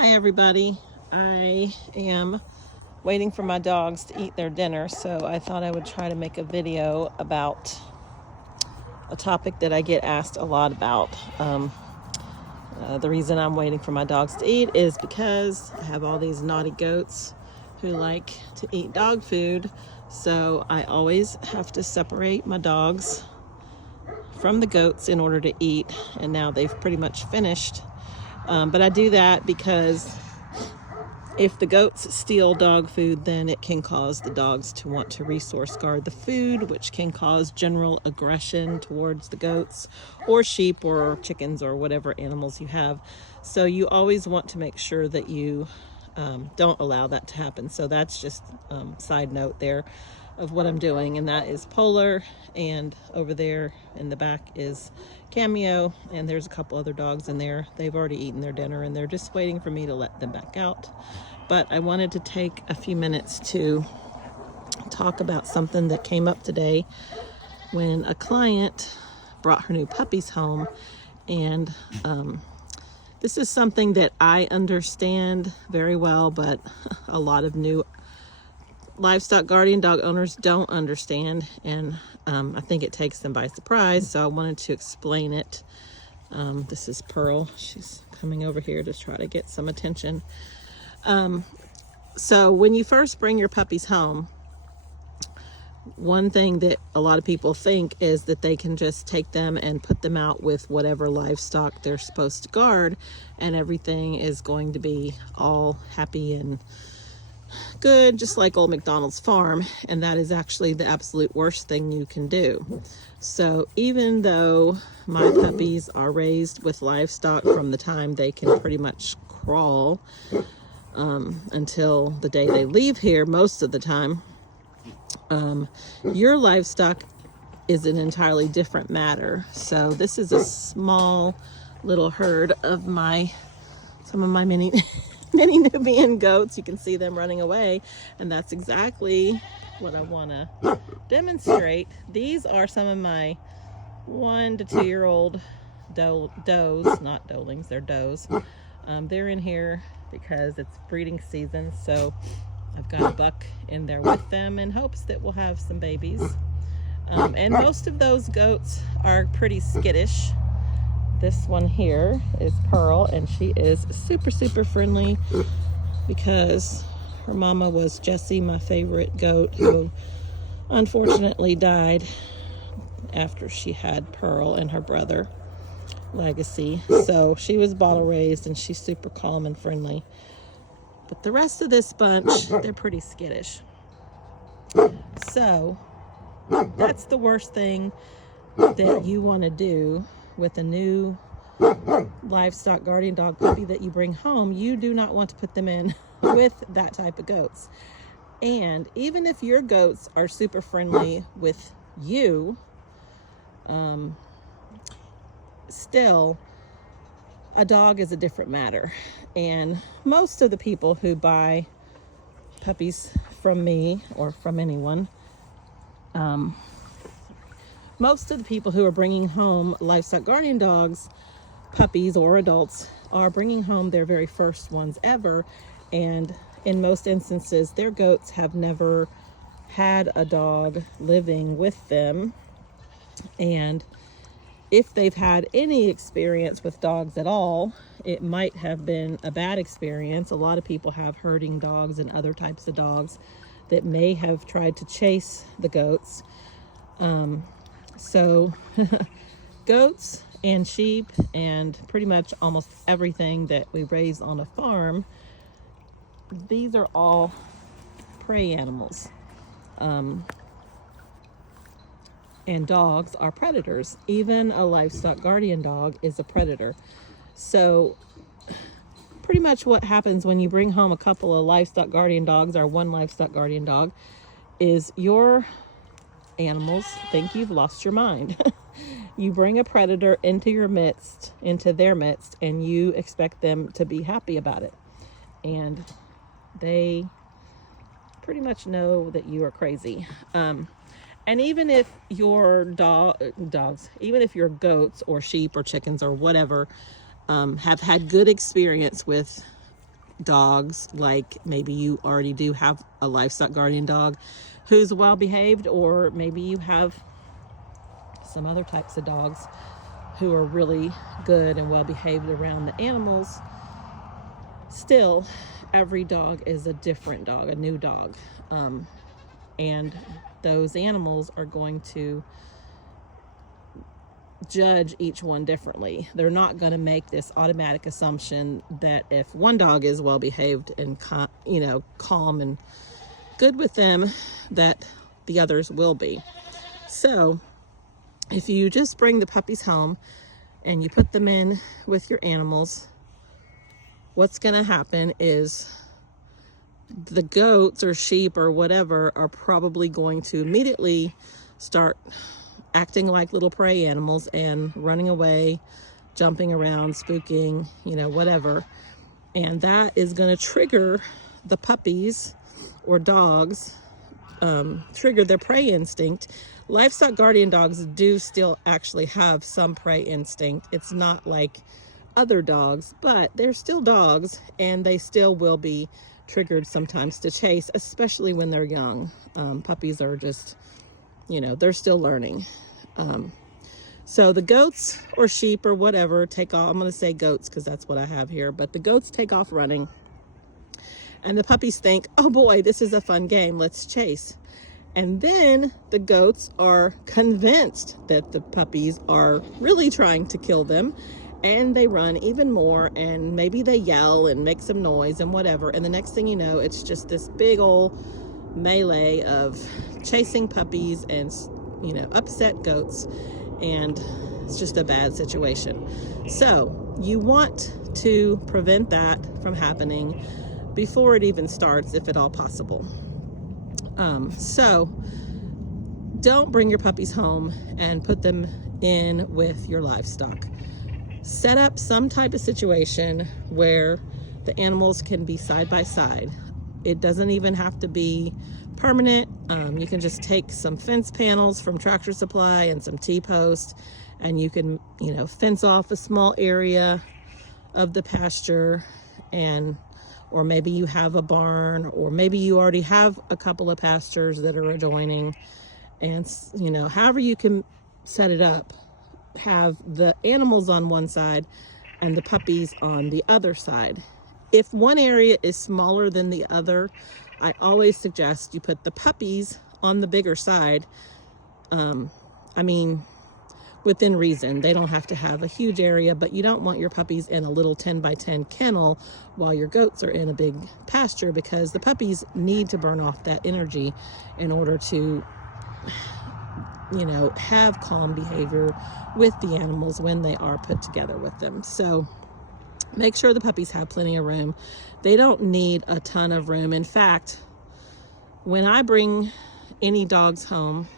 Hi everybody. I am waiting for my dogs to eat their dinner, so I thought I would try to make a video about a topic that I get asked a lot about. The reason I'm waiting for my dogs to eat is because I have all these naughty goats who like to eat dog food, so I always have to separate my dogs from the goats in order to eat, and now they've pretty much finished. But I do that because if the goats steal dog food, then it can cause the dogs to want to resource guard the food, which can cause general aggression towards the goats or sheep or chickens or whatever animals you have. So you always want to make sure that you don't allow that to happen. So that's just side note there of what I'm doing, and that is Polar, and over there in the back is Cameo, and there's a couple other dogs in there. They've already eaten their dinner and they're just waiting for me to let them back out. But I wanted to take a few minutes to talk about something that came up today when a client brought her new puppies home. And this is something that I understand very well, but a lot of new livestock guardian dog owners don't understand, and I think it takes them by surprise, so I wanted to explain it. This is Pearl. She's coming over here to try to get some attention. So when you first bring your puppies home, one thing that a lot of people think is that they can just take them and put them out with whatever livestock they're supposed to guard, and everything is going to be all happy and good, just like old McDonald's farm. And that is actually the absolute worst thing you can do. So even though my puppies are raised with livestock from the time they can pretty much crawl until the day they leave here, most of the time, your livestock is an entirely different matter. So this is a small little herd of some of my mini Nubian goats. You can see them running away, and that's exactly what I want to demonstrate. These are some of my 1 to 2 year old does, not doelings, they're does. They're in here because it's breeding season, so I've got a buck in there with them in hopes that we'll have some babies. And most of those goats are pretty skittish. This one here is Pearl, and she is super friendly because her mama was Jessie, my favorite goat, who unfortunately died after she had Pearl and her brother Legacy. So she was bottle raised, and she's super calm and friendly. But the rest of this bunch, they're pretty skittish. So that's the worst thing that you want to do with a new livestock guardian dog puppy that you bring home. You do not want to put them in with that type of goats. And even if your goats are super friendly with you, still a dog is a different matter. And most of the people who buy puppies from me or from anyone, most of the people who are bringing home livestock guardian dogs, puppies or adults, are bringing home their very first ones ever. And in most instances, their goats have never had a dog living with them. And if they've had any experience with dogs at all, it might have been a bad experience. A lot of people have herding dogs and other types of dogs that may have tried to chase the goats. So goats and sheep and pretty much almost everything that we raise on a farm, these are all prey animals. And dogs are predators. Even a livestock guardian dog is a predator. So pretty much what happens when you bring home a couple of livestock guardian dogs or one livestock guardian dog is your animals think you've lost your mind. You bring a predator into their midst, and you expect them to be happy about it. And they pretty much know that you are crazy. And even if your even if your goats or sheep or chickens or whatever have had good experience with dogs, like maybe you already do have a livestock guardian dog who's well behaved, or maybe you have some other types of dogs who are really good and well behaved around the animals. Still, every dog is a different dog, a new dog, and those animals are going to judge each one differently. They're not going to make this automatic assumption that if one dog is well behaved and calm and good with them, that the others will be. So if you just bring the puppies home and you put them in with your animals, what's going to happen is the goats or sheep or whatever are probably going to immediately start acting like little prey animals and running away, jumping around, spooking, whatever. And that is going to trigger the puppies or dogs, trigger their prey instinct. Livestock guardian dogs do still actually have some prey instinct. It's not like other dogs, but they're still dogs, and they still will be triggered sometimes to chase, especially when they're young. Puppies are just, they're still learning. So the goats or sheep or whatever take off. I'm going to say goats because that's what I have here, but the goats take off running, and the puppies think, oh boy, this is a fun game, let's chase. And then the goats are convinced that the puppies are really trying to kill them, and they run even more, and maybe they yell and make some noise and whatever, and the next thing you know, it's just this big old melee of chasing puppies and upset goats, and it's just a bad situation. So you want to prevent that from happening before it even starts, if at all possible. So don't bring your puppies home and put them in with your livestock. Set up some type of situation where the animals can be side by side. It doesn't even have to be permanent. You can just take some fence panels from Tractor Supply and some T-posts, and you can, fence off a small area of the pasture, or maybe you have a barn, or maybe you already have a couple of pastures that are adjoining, and however you can set it up, have the animals on one side and the puppies on the other side. If one area is smaller than the other, I always suggest you put the puppies on the bigger side. Within reason. They don't have to have a huge area, but you don't want your puppies in a little 10 by 10 kennel while your goats are in a big pasture, because the puppies need to burn off that energy in order to, have calm behavior with the animals when they are put together with them. So make sure the puppies have plenty of room. They don't need a ton of room. In fact, when I bring any dogs home,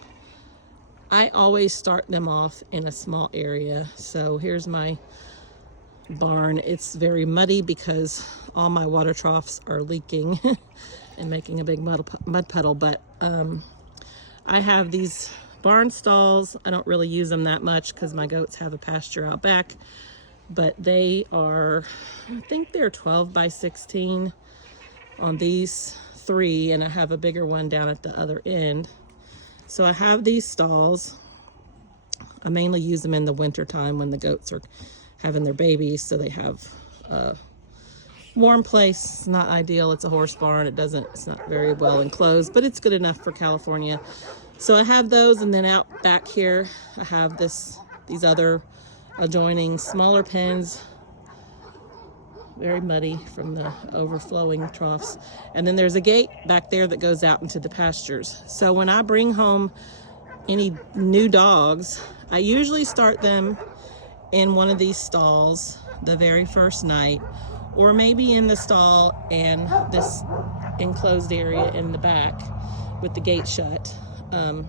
I always start them off in a small area. So here's my barn. It's very muddy because all my water troughs are leaking and making a big mud puddle. But I have these barn stalls. I don't really use them that much because my goats have a pasture out back. But they are, I think they're 12 by 16 on these three, and I have a bigger one down at the other end. So I have these stalls. I mainly use them in the winter time when the goats are having their babies, so they have a warm place. It's not ideal. It's a horse barn. It's not very well enclosed, but it's good enough for California. So I have those, and then out back here, I have these other adjoining smaller pens, very muddy from the overflowing troughs. And then there's a gate back there that goes out into the pastures. So when I bring home any new dogs, I usually start them in one of these stalls the very first night, or maybe in the stall and this enclosed area in the back with the gate shut. And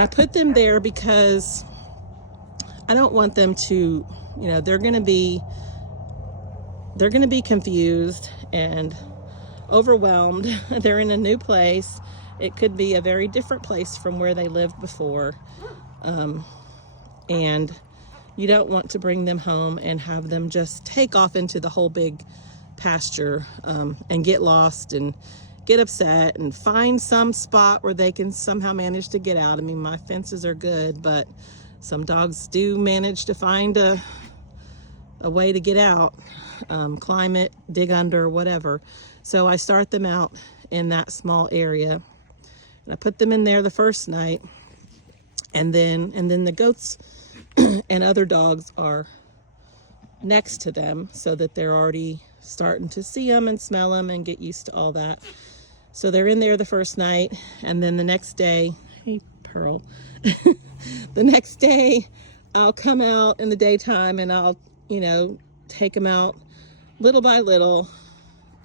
I put them there because I don't want them to, they're going to be confused and overwhelmed. They're in a new place. It could be a very different place from where they lived before. And you don't want to bring them home and have them just take off into the whole big pasture and get lost and get upset and find some spot where they can somehow manage to get out. I mean, my fences are good, but some dogs do manage to find a way to get out, climb it, dig under, whatever. So I start them out in that small area, and I put them in there the first night, and then the goats and other dogs are next to them, so that they're already starting to see them and smell them and get used to all that. So they're in there the first night, and then the next day, hey Pearl, the next day I'll come out in the daytime and I'll, you know, take them out little by little,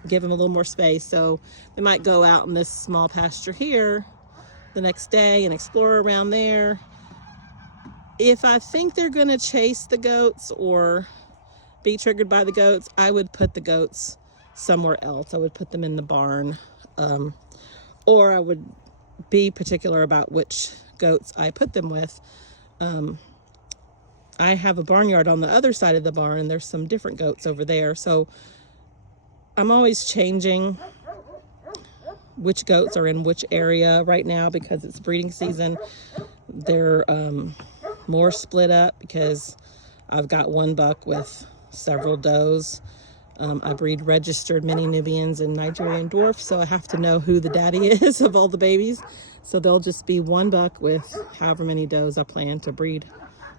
give them a little more space. So they might go out in this small pasture here the next day and explore around there. If I think they're gonna chase the goats or be triggered by the goats, I would put the goats somewhere else. I would put them in the barn, or I would be particular about which goats I put them with. I have a barnyard on the other side of the barn, and there's some different goats over there. So I'm always changing which goats are in which area right now because it's breeding season. They're more split up because I've got one buck with several does. I breed registered mini Nubians and Nigerian dwarfs, so I have to know who the daddy is of all the babies. So there'll just be one buck with however many does I plan to breed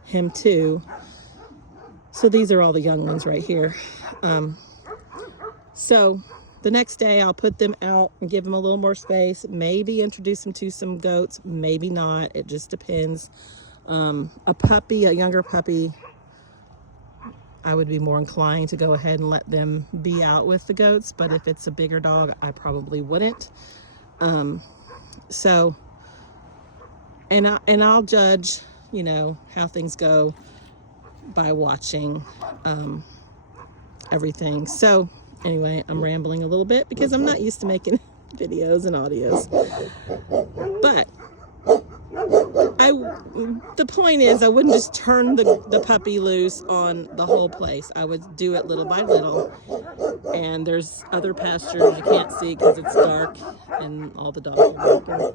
him to. So these are all the young ones right here. So the next day I'll put them out and give them a little more space, maybe introduce them to some goats, maybe not, it just depends. A puppy, a younger puppy, I would be more inclined to go ahead and let them be out with the goats, but if it's a bigger dog, I probably wouldn't. So, and I'll judge, you know, how things go by watching everything. So anyway, I'm rambling a little bit because I'm not used to making videos and audios, but the point is I wouldn't just turn the puppy loose on the whole place. I would do it little by little. And there's other pastures you can't see because it's dark and all the dogs are working,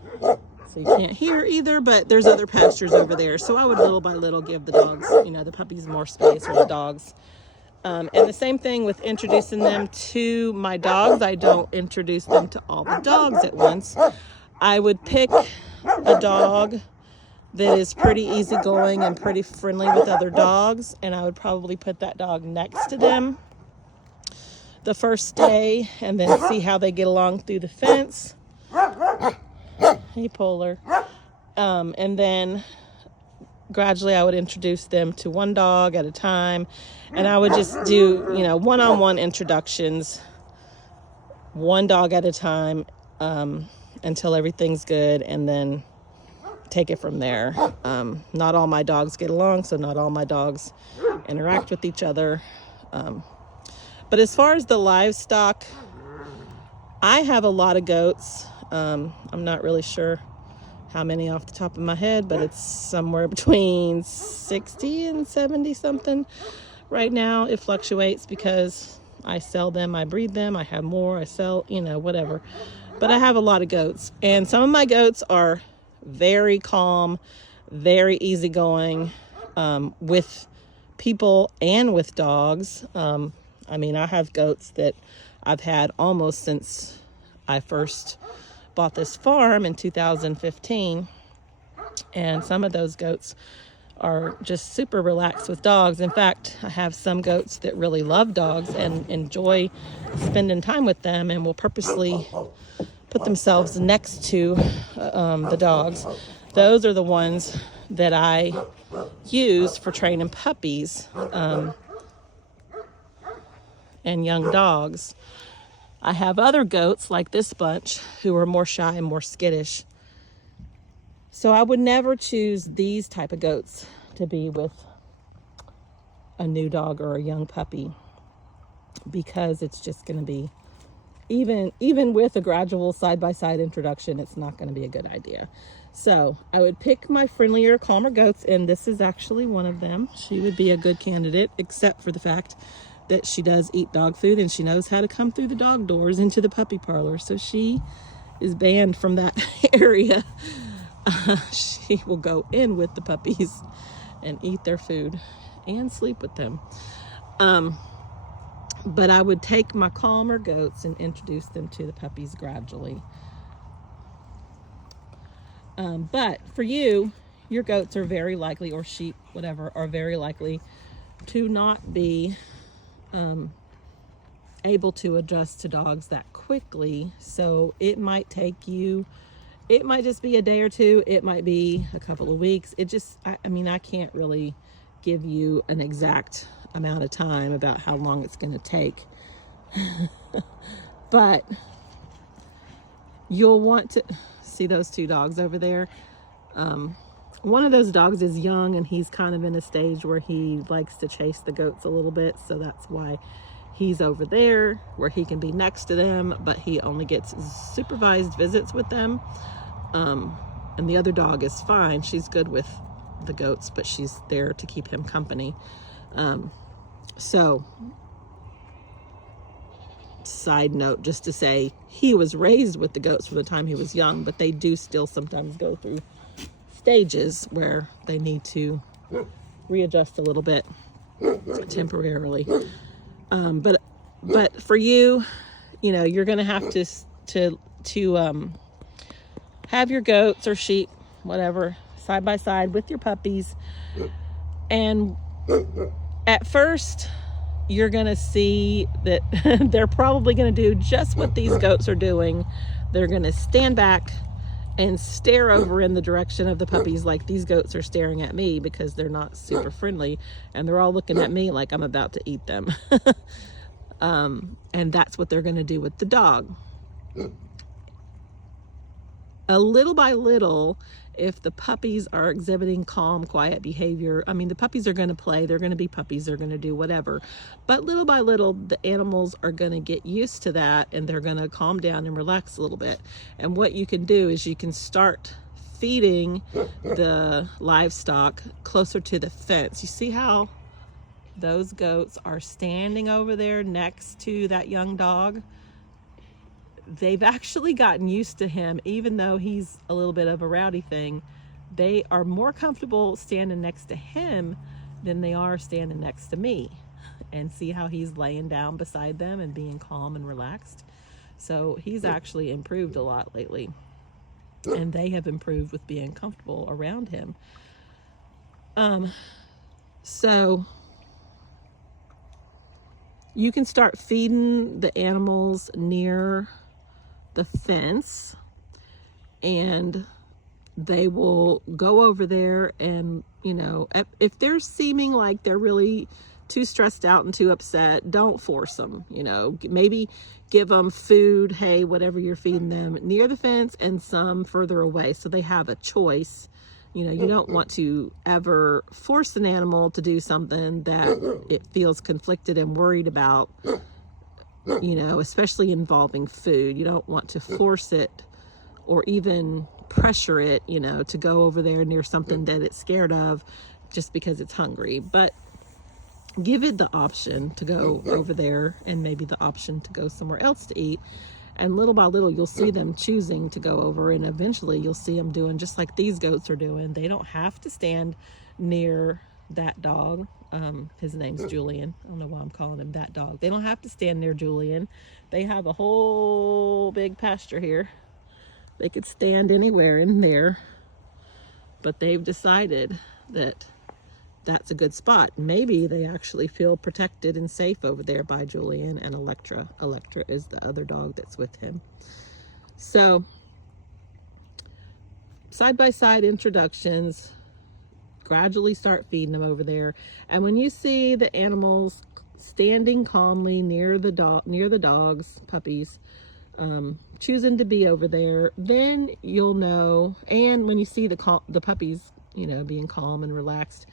so you can't hear either, but there's other pastures over there. So I would little by little give the dogs, you know, the puppies more space, or the dogs. And the same thing with introducing them to my dogs. I don't introduce them to all the dogs at once. I would pick a dog that is pretty easygoing and pretty friendly with other dogs, and I would probably put that dog next to them the first day and then see how they get along through the fence. Hey, Polar. And then gradually I would introduce them to one dog at a time, and I would just do, you know, one-on-one introductions, one dog at a time, until everything's good, and then take it from there. Not all my dogs get along, so not all my dogs interact with each other. But as far as the livestock, I have a lot of goats. I'm not really sure how many off the top of my head, but it's somewhere between 60 and 70 something right now. It fluctuates because I sell them, I breed them, I have more, I sell, you know, whatever. But I have a lot of goats, and some of my goats are very calm, very easygoing, with people and with dogs. I mean, I have goats that I've had almost since I first bought this farm in 2015, and some of those goats are just super relaxed with dogs. In fact, I have some goats that really love dogs and enjoy spending time with them and will purposely put themselves next to the dogs. Those are the ones that I use for training puppies and young dogs. I have other goats like this bunch who are more shy and more skittish. So I would never choose these type of goats to be with a new dog or a young puppy, because it's just going to be, even with a gradual side-by-side introduction, it's not going to be a good idea. So I would pick my friendlier, calmer goats, and this is actually one of them. She would be a good candidate, except for the fact that she does eat dog food, and she knows how to come through the dog doors into the puppy parlor. So she is banned from that area. She will go in with the puppies and eat their food and sleep with them. But I would take my calmer goats and introduce them to the puppies gradually. But for you, your goats are very likely, or sheep, whatever, are very likely to not be able to adjust to dogs that quickly. So it might take you, it might just be a day or two, it might be a couple of weeks. It just, I mean, I can't really give you an exact amount of time about how long it's going to take. But you'll want to see those two dogs over there. One of those dogs is young, and he's kind of in a stage where he likes to chase the goats a little bit, so that's why he's over there where he can be next to them, but he only gets supervised visits with them. And the other dog is fine, she's good with the goats, but she's there to keep him company. So side note, just to say, he was raised with the goats from the time he was young, but they do still sometimes go through stages where they need to readjust a little bit temporarily. But for you, you know, you're going to have to have your goats or sheep, whatever, side by side with your puppies. And at first, you're going to see that they're probably going to do just what these goats are doing. They're going to stand back and stare over in the direction of the puppies, like these goats are staring at me, because they're not super friendly, and they're all looking at me like I'm about to eat them. And that's what they're going to do with the dog. A little by little, if the puppies are exhibiting calm, quiet behavior, I mean, the puppies are going to play, they're going to be puppies, they're going to do whatever. But little by little, the animals are going to get used to that, and they're going to calm down and relax a little bit. And what you can do is you can start feeding the livestock closer to the fence. You see how those goats are standing over there next to that young dog? They've actually gotten used to him, even though he's a little bit of a rowdy thing. They are more comfortable standing next to him than they are standing next to me. And see how he's laying down beside them and being calm and relaxed. So he's actually improved a lot lately. And they have improved with being comfortable around him. So you can start feeding the animals near the fence, and they will go over there, and you know, if they're seeming like they're really too stressed out and too upset, don't force them. You know, maybe give them food, hay, whatever you're feeding them, near the fence and some further away, so they have a choice. You know, you don't want to ever force an animal to do something that it feels conflicted and worried about. You know, especially involving food. You don't want to force it or even pressure it, you know, to go over there near something that it's scared of just because it's hungry. But give it the option to go over there, and maybe the option to go somewhere else to eat. And little by little, you'll see them choosing to go over, and eventually you'll see them doing just like these goats are doing. They don't have to stand near that dog. His name's Julian. I don't know why I'm calling him that dog. They don't have to stand near Julian. They have a whole big pasture here. They could stand anywhere in there, but they've decided that that's a good spot. Maybe they actually feel protected and safe over there by Julian and Electra. Electra is the other dog that's with him. So side-by-side introductions, gradually start feeding them over there. And when you see the animals standing calmly near the dogs, puppies, choosing to be over there, then you'll know. And when you see the puppies, you know, being calm and relaxed,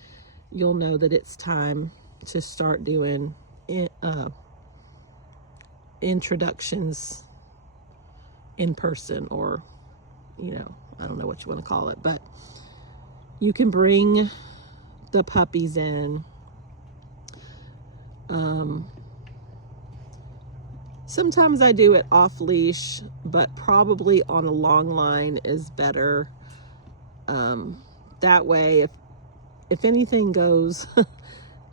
you'll know that it's time to start doing introductions in person, or, you know, I don't know what you want to call it, but you can bring the puppies in Sometimes I do it off leash, but probably on a long line is better. That way, if anything goes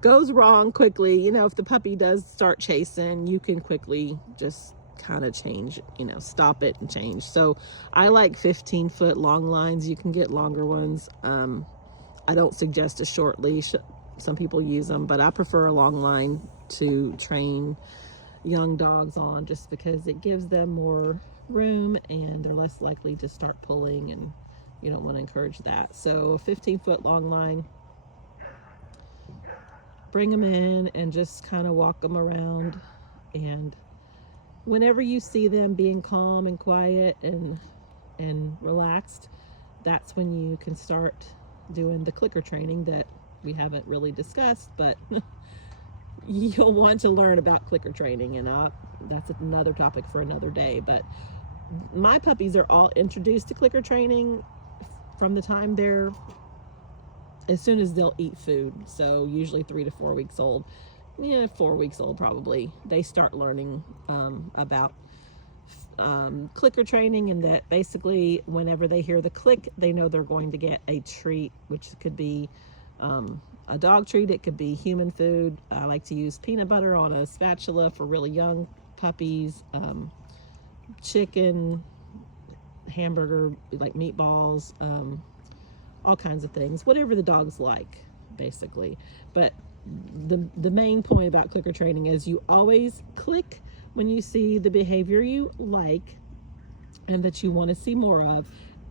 goes wrong quickly, you know, if the puppy does start chasing, you can quickly just kind of change, you know, stop it and change. So I like 15-foot long lines. You can get longer ones. I don't suggest a short leash. Some people use them, but I prefer a long line to train young dogs on, just because it gives them more room and they're less likely to start pulling, and you don't want to encourage that. So a 15-foot long line, bring them in and just kind of walk them around, and whenever you see them being calm and quiet and relaxed, that's when you can start doing the clicker training that we haven't really discussed, but you'll want to learn about clicker training, and that's another topic for another day. But my puppies are all introduced to clicker training from the time they're, as soon as they'll eat food. So usually 3 to 4 weeks old. Yeah, 4 weeks old probably. They start learning about clicker training, and that basically whenever they hear the click, they know they're going to get a treat, which could be a dog treat, it could be human food. I like to use peanut butter on a spatula for really young puppies, chicken, hamburger, like meatballs, all kinds of things, whatever the dogs like, basically. But the main point about clicker training is you always click when you see the behavior you like and that you want to see more of,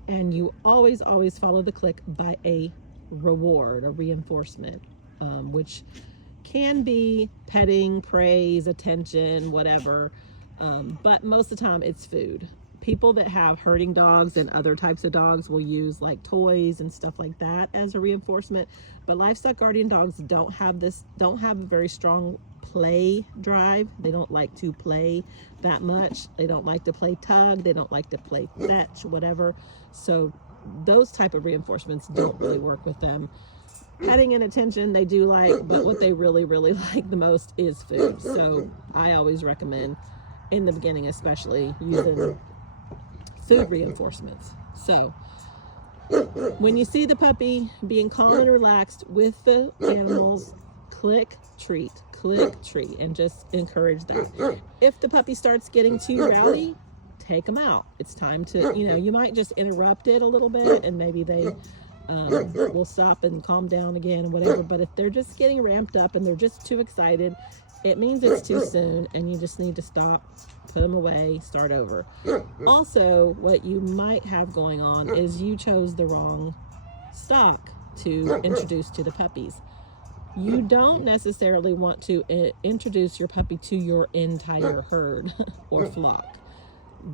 and you always follow the click by a reward, a reinforcement, which can be petting, praise, attention, whatever, but most of the time it's food. People that have herding dogs and other types of dogs will use like toys and stuff like that as a reinforcement, but livestock guardian dogs don't have a very strong play drive. They don't like to play that much. They don't like to play tug, they don't like to play fetch, whatever. So those type of reinforcements don't really work with them. Petting and attention they do like, but what they really like the most is food. So I always recommend, in the beginning especially, using food reinforcements. So when you see the puppy being calm and relaxed with the animals, click, treat, and just encourage that. If the puppy starts getting too rowdy, take them out. It's time to, you know, you might just interrupt it a little bit and maybe they will stop and calm down again and whatever. But if they're just getting ramped up and they're just too excited, it means it's too soon and you just need to stop, put them away, start over. Also, what you might have going on is you chose the wrong stock to introduce to the puppies. You don't necessarily want to introduce your puppy to your entire herd or flock.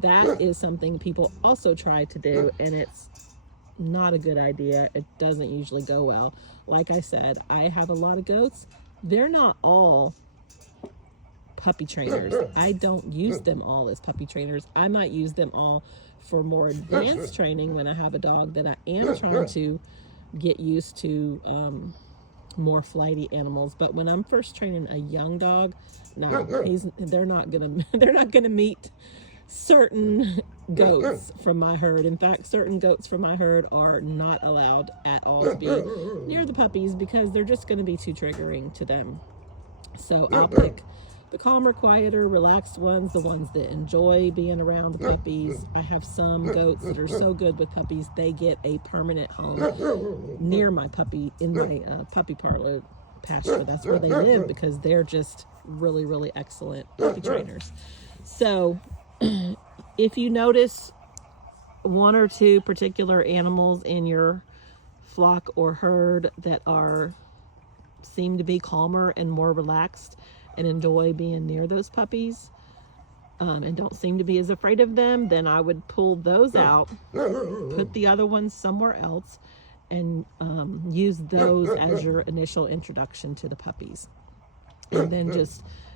That is something people also try to do, and it's not a good idea. It doesn't usually go well. Like I said, I have a lot of goats. They're not all puppy trainers. I don't use them all as puppy trainers. I might use them all for more advanced training when I have a dog that I am trying to get used to more flighty animals. But when I'm first training a young dog, no, they're not gonna meet certain goats from my herd. In fact, certain goats from my herd are not allowed at all to be near the puppies because they're just going to be too triggering to them. So I'll pick the calmer, quieter, relaxed ones, the ones that enjoy being around the puppies. I have some goats that are so good with puppies, they get a permanent home near my puppy, in my puppy parlor pasture. That's where they live because they're just really excellent puppy trainers. So if you notice one or two particular animals in your flock or herd that seem to be calmer and more relaxed and enjoy being near those puppies, and don't seem to be as afraid of them, then I would pull those out, put the other ones somewhere else, and use those as your initial introduction to the puppies. And then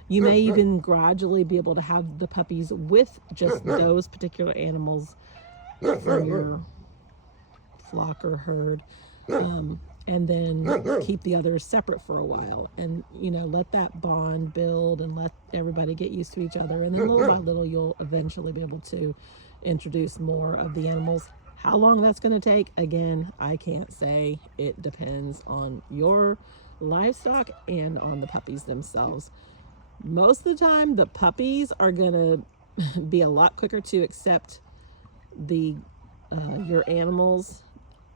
you may even gradually be able to have the puppies with just those particular animals from your flock or herd. And and then keep the others separate for a while, and let that bond build and let everybody get used to each other, and then little by little you'll eventually be able to introduce more of the animals. How long that's going to take, again, I can't say. It depends on your livestock and on the puppies themselves. Most of the time the puppies are going to be a lot quicker to accept your animals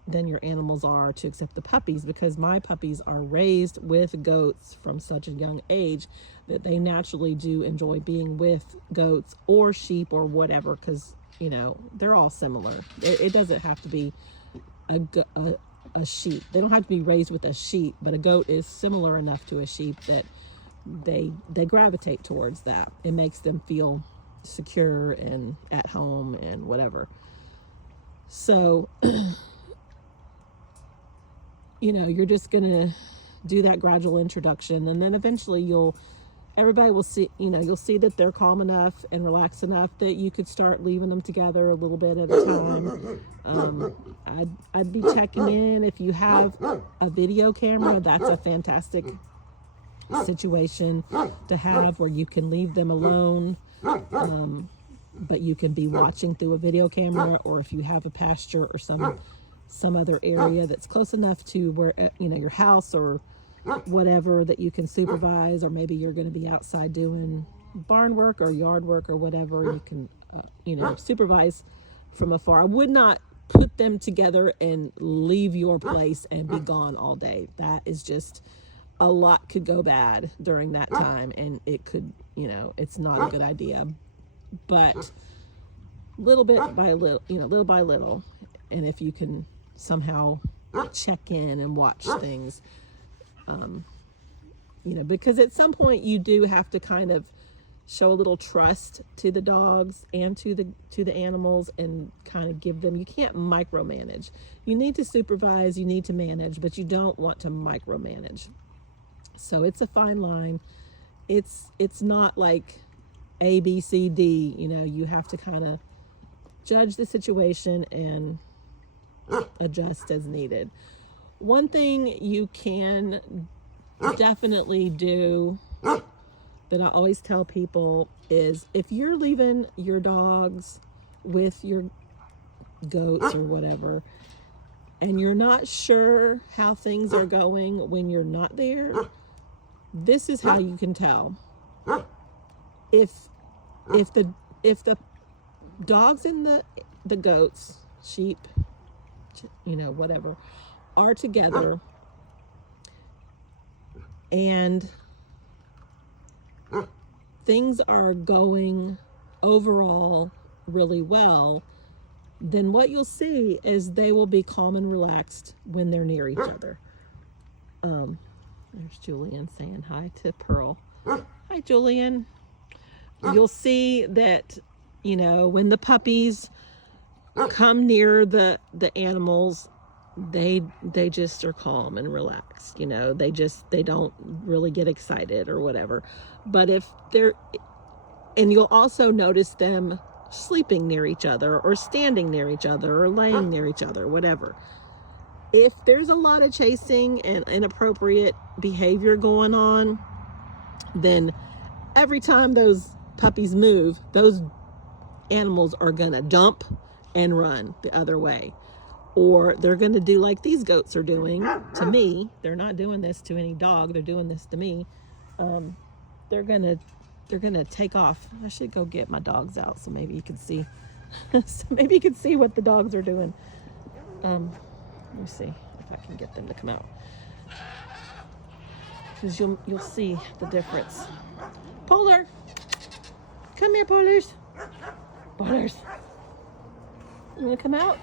than your animals are to accept the puppies, because my puppies are raised with goats from such a young age that they naturally do enjoy being with goats or sheep or whatever, because they're all similar. It doesn't have to be a sheep. They don't have to be raised with a sheep, but a goat is similar enough to a sheep that they gravitate towards that. It makes them feel secure and at home and whatever. So you're just gonna do that gradual introduction, and then eventually everybody will see, you'll see that they're calm enough and relaxed enough that you could start leaving them together a little bit at a time. I'd be checking in. If you have a video camera, that's a fantastic situation to have, where you can leave them alone, but you can be watching through a video camera, or if you have a pasture or some other area that's close enough to where your house or whatever that you can supervise, or maybe you're going to be outside doing barn work or yard work or whatever, you can supervise from afar. I would not put them together and leave your place and be gone all day. That is just, a lot could go bad during that time, and it could, it's not a good idea. But little bit by little, little by little, and if you can somehow check in and watch things, because at some point you do have to kind of show a little trust to the dogs and to the animals, and kind of give them, you can't micromanage. You need to supervise, you need to manage, but you don't want to micromanage. So it's a fine line. It's not like A, B, C, D. You have to kind of judge the situation and adjust as needed. One thing you can definitely do that I always tell people is, if you're leaving your dogs with your goats or whatever, and you're not sure how things are going when you're not there, this is how you can tell. If the dogs and the goats, sheep, whatever, are together, and things are going overall really well, then what you'll see is they will be calm and relaxed when they're near each other. There's Julian saying hi to Pearl. Hi, Julian. You'll see that, when the puppies come near the animals, they just are calm and relaxed. They don't really get excited or whatever. But and you'll also notice them sleeping near each other, or standing near each other, or laying near each other, whatever. If there's a lot of chasing and inappropriate behavior going on, then every time those puppies move, those animals are gonna jump and run the other way, or they're gonna do like these goats are doing to me. They're not doing this to any dog, they're doing this to me. They're gonna take off. I should go get my dogs out so maybe you can see so maybe you can see what the dogs are doing. Let me see if I can get them to come out, because you'll see the difference. Polar, come here, Polars. Polars, you wanna come out?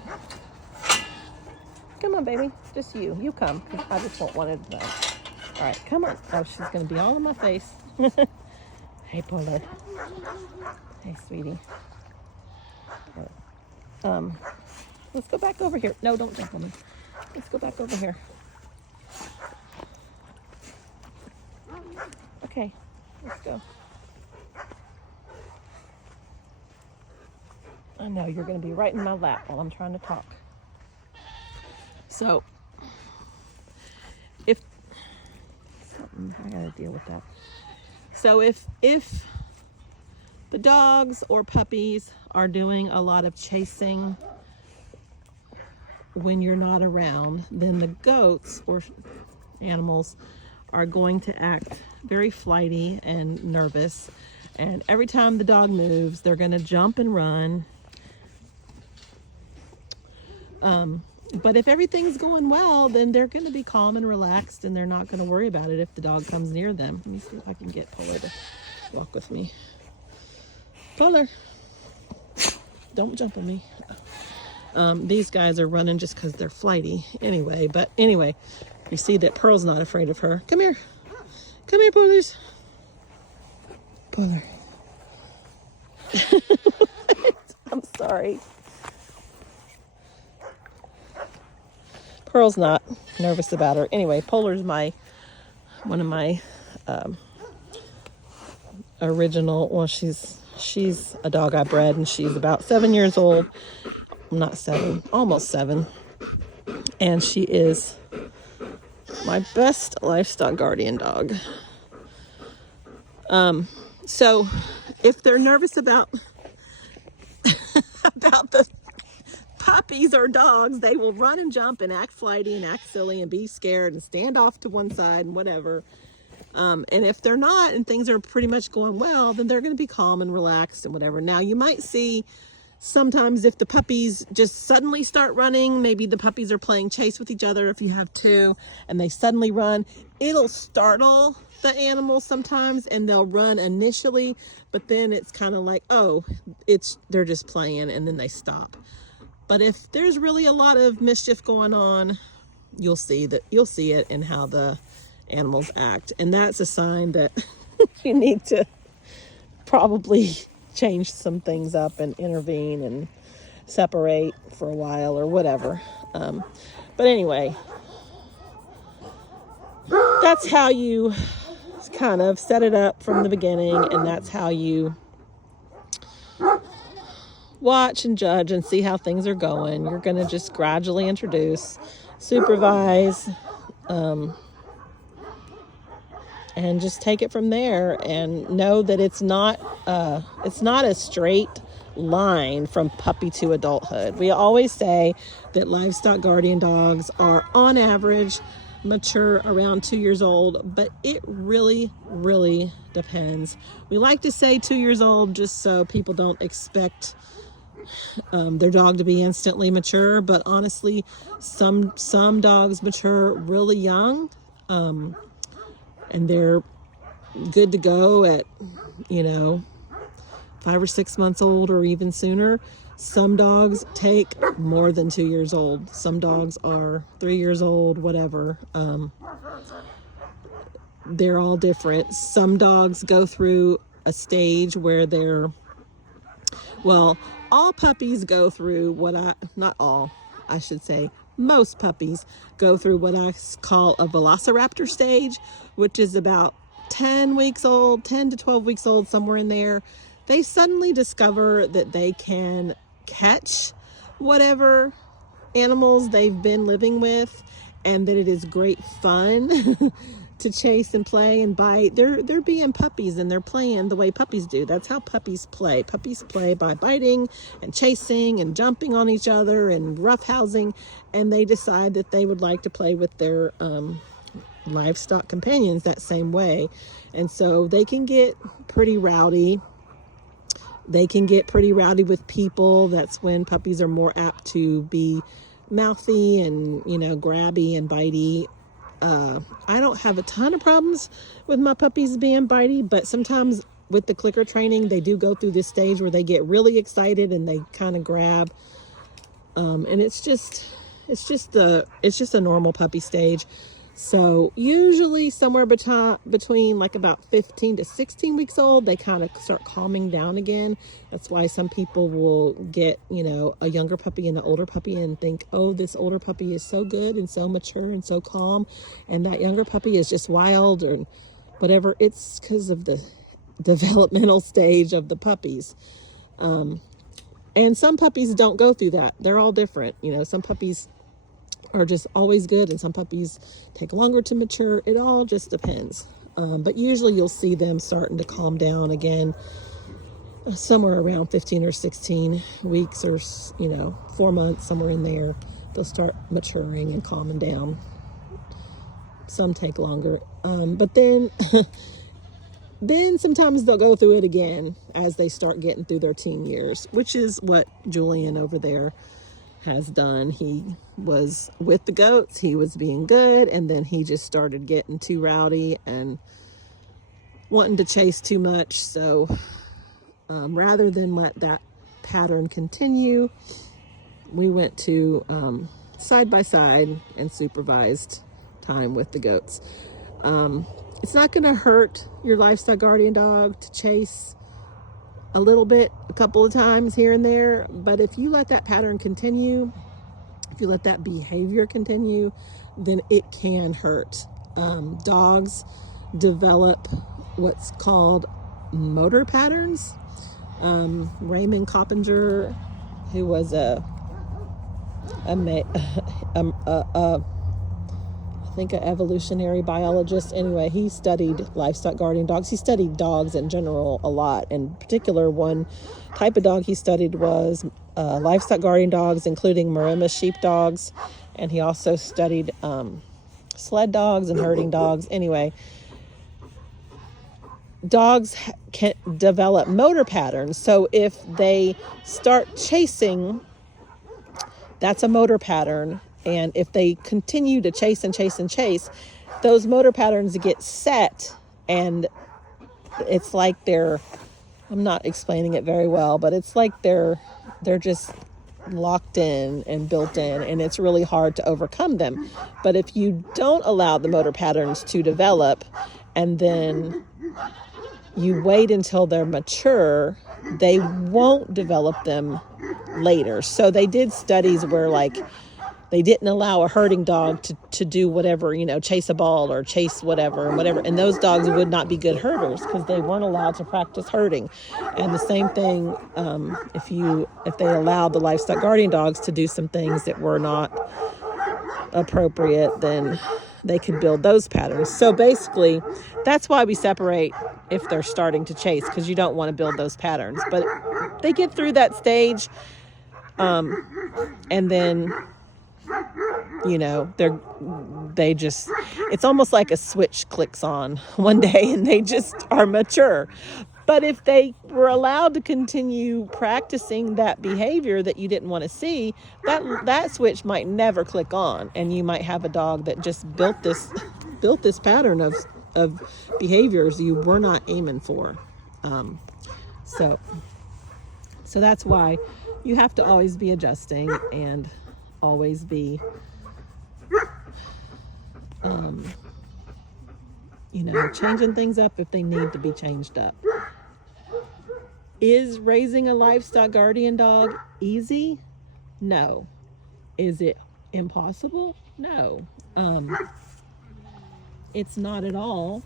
Come on, baby. Just you come, because I just don't want to know. All right, come on. Oh, she's gonna be all in my face. Hey, Polar. Hey, sweetie. Let's go back over here. No, don't jump on me. Let's go back over here. Okay, let's go. I know you're going to be right in my lap while I'm trying to talk. So, I gotta deal with that. So if the dogs or puppies are doing a lot of chasing when you're not around, then the goats or animals are going to act very flighty and nervous. And every time the dog moves, they're going to jump and run. But if everything's going well, then they're going to be calm and relaxed, and they're not going to worry about it if the dog comes near them. Let me see if I can get Polar to walk with me. Polar, don't jump on me. These guys are running just because they're flighty anyway. But anyway, you see that Pearl's not afraid of her. Come here. Come here, Polars. Polar. I'm sorry. Pearl's not nervous about her. Anyway, Polar's one of my original, well, she's a dog I bred, and she's about 7 years old. Not 7, almost 7. And she is my best livestock guardian dog. So if they're nervous about the puppies or dogs, they will run and jump and act flighty and act silly and be scared and stand off to one side and whatever. And if they're not and things are pretty much going well, then they're going to be calm and relaxed and whatever. Now, you might see sometimes if the puppies just suddenly start running, maybe the puppies are playing chase with each other if you have two, and they suddenly run, it'll startle the animals sometimes, and they'll run initially, but then it's kind of like, oh, they're just playing, and then they stop. But if there's really a lot of mischief going on, you'll see it in how the animals act, and that's a sign that you need to probably change some things up and intervene and separate for a while or whatever. But anyway, that's how you kind of set it up from the beginning, and that's how you watch and judge and see how things are going. You're going to just gradually introduce, supervise, and just take it from there, and know that it's not a straight line from puppy to adulthood. We always say that livestock guardian dogs are on average mature around 2 years old, but it really, really depends. We like to say 2 years old just so people don't expect their dog to be instantly mature, but honestly, some dogs mature really young, and they're good to go at 5 or 6 months old or even sooner. Some dogs take more than 2 years old. Some dogs are 3 years old, whatever. They're all different. Some dogs go through a stage where all puppies go through most puppies go through what I call a velociraptor stage, which is about 10 to 12 weeks old, somewhere in there. They suddenly discover that they can catch whatever animals they've been living with, and that it is great fun to chase and play and bite. They're being puppies, and they're playing the way puppies do. That's how puppies play. Puppies play by biting and chasing and jumping on each other and roughhousing, and they decide that they would like to play with their livestock companions that same way. And so they can get pretty rowdy. They can get pretty rowdy with people. That's when puppies are more apt to be mouthy and, grabby and bitey. I don't have a ton of problems with my puppies being bitey, but sometimes with the clicker training, they do go through this stage where they get really excited and they kind of grab. And it's just a normal puppy stage. So usually somewhere between like about 15 to 16 weeks old, they kind of start calming down again. That's why some people will get, a younger puppy and an older puppy and think, oh, this older puppy is so good and so mature and so calm, and that younger puppy is just wild or whatever. It's because of the developmental stage of the puppies. And some puppies don't go through that. They're all different. Some puppies are just always good, and some puppies take longer to mature. It all just depends. But usually you'll see them starting to calm down again somewhere around 15 or 16 weeks, or 4 months, somewhere in there. They'll start maturing and calming down. Some take longer, but then then sometimes they'll go through it again as they start getting through their teen years, which is what Julian over there has done. He was with the goats, he was being good, and then he just started getting too rowdy and wanting to chase too much. So rather than let that pattern continue, we went to side by side and supervised time with the goats. It's not going to hurt your livestock guardian dog to chase a little bit, a couple of times here and there, but if you let that pattern continue, if you let that behavior continue, then it can hurt. Dogs develop what's called motor patterns. Raymond Coppinger, who was I think an evolutionary biologist. Anyway, he studied livestock guardian dogs. He studied dogs in general a lot. In particular, one type of dog he studied was livestock guardian dogs, including Maremma sheepdogs. And he also studied sled dogs and herding dogs. Anyway, dogs can develop motor patterns. So if they start chasing, that's a motor pattern. And if they continue to chase and chase and chase, those motor patterns get set, and it's like I'm not explaining it very well, but it's like they're just locked in and built in, and it's really hard to overcome them. But if you don't allow the motor patterns to develop, and then you wait until they're mature, they won't develop them later. So they did studies where they didn't allow a herding dog to do whatever, chase a ball or chase whatever. And those dogs would not be good herders because they weren't allowed to practice herding. And the same thing, if they allowed the livestock guardian dogs to do some things that were not appropriate, then they could build those patterns. So basically, that's why we separate if they're starting to chase, because you don't want to build those patterns. But they get through that stage, and then it's almost like a switch clicks on one day and they just are mature. But if they were allowed to continue practicing that behavior that you didn't want to see, that switch might never click on, and you might have a dog that just built this pattern of behaviors you were not aiming for. So that's why you have to always be adjusting and always be changing things up if they need to be changed up. Is raising a livestock guardian dog easy? No. Is it impossible? No. It's not at all,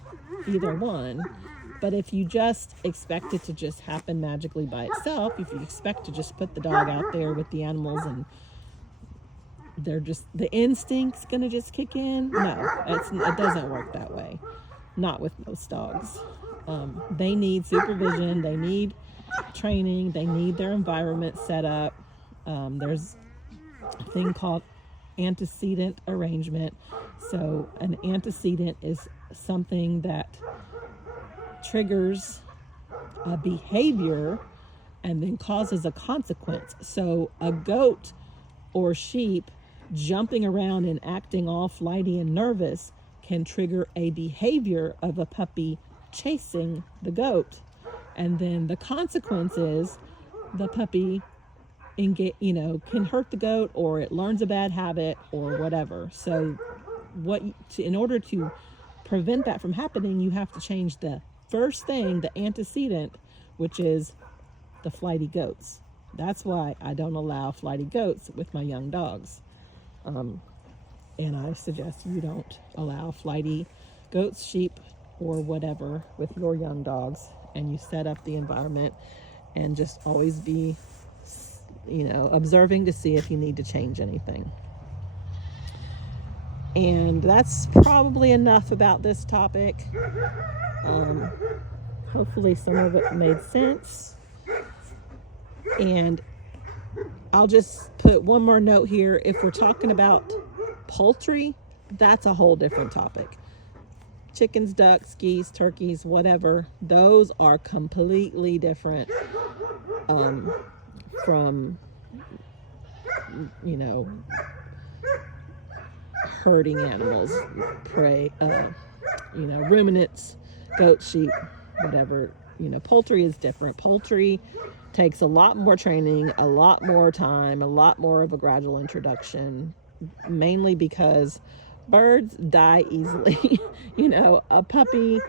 either one. But if you just expect it to just happen magically by itself, if you expect to just put the dog out there with the animals and the instinct's gonna just kick in, no, it doesn't work that way. Not with most dogs. They need supervision, they need training, they need their environment set up. There's a thing called antecedent arrangement. So an antecedent is something that triggers a behavior and then causes a consequence. So a goat or sheep jumping around and acting all flighty and nervous can trigger a behavior of a puppy chasing the goat. And then the consequence is the puppy can hurt the goat, or it learns a bad habit or whatever. So in order to prevent that from happening, you have to change the first thing, the antecedent, which is the flighty goats. That's why I don't allow flighty goats with my young dogs. And I suggest you don't allow flighty goats, sheep, or whatever with your young dogs. And you set up the environment and just always be, observing to see if you need to change anything. And that's probably enough about this topic. Hopefully some of it made sense. And I'll just put one more note here. If we're talking about poultry, that's a whole different topic. Chickens, ducks, geese, turkeys, whatever, those are completely different from, you know, herding animals, prey, you know, ruminants, goats, sheep, whatever. You know, poultry is different. Poultry takes a lot more training, a lot more time, a lot more of a gradual introduction, mainly because birds die easily. You know, a puppy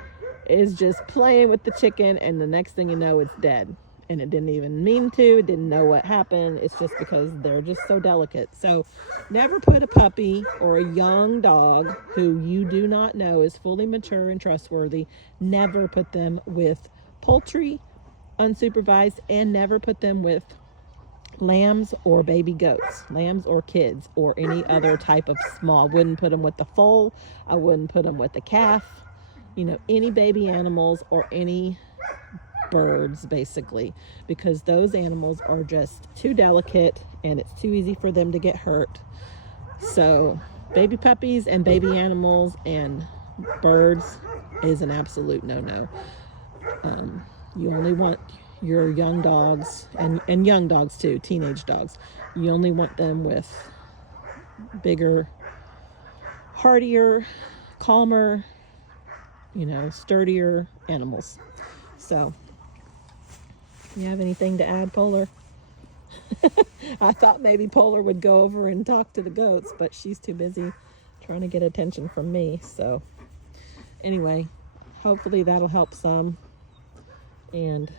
is just playing with the chicken, and the next thing you know, it's dead. And it didn't even mean to, didn't know what happened. It's just because they're just so delicate. So never put a puppy or a young dog who you do not know is fully mature and trustworthy, never put them with poultry unsupervised, and never put them with lambs or baby goats, lambs or kids, or any other type of small. Wouldn't put them with the foal. I wouldn't put them with the calf. You know, any baby animals or any birds, basically, because those animals are just too delicate and it's too easy for them to get hurt. So baby puppies and baby animals and birds is an absolute no-no. You only want your young dogs, and young dogs too, teenage dogs, you only want them with bigger, hardier, calmer, you know, sturdier animals. So, you have anything to add, Polar? I thought maybe Polar would go over and talk to the goats, but she's too busy trying to get attention from me. So, anyway, hopefully that'll help some. And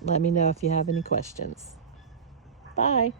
let me know if you have any questions. Bye.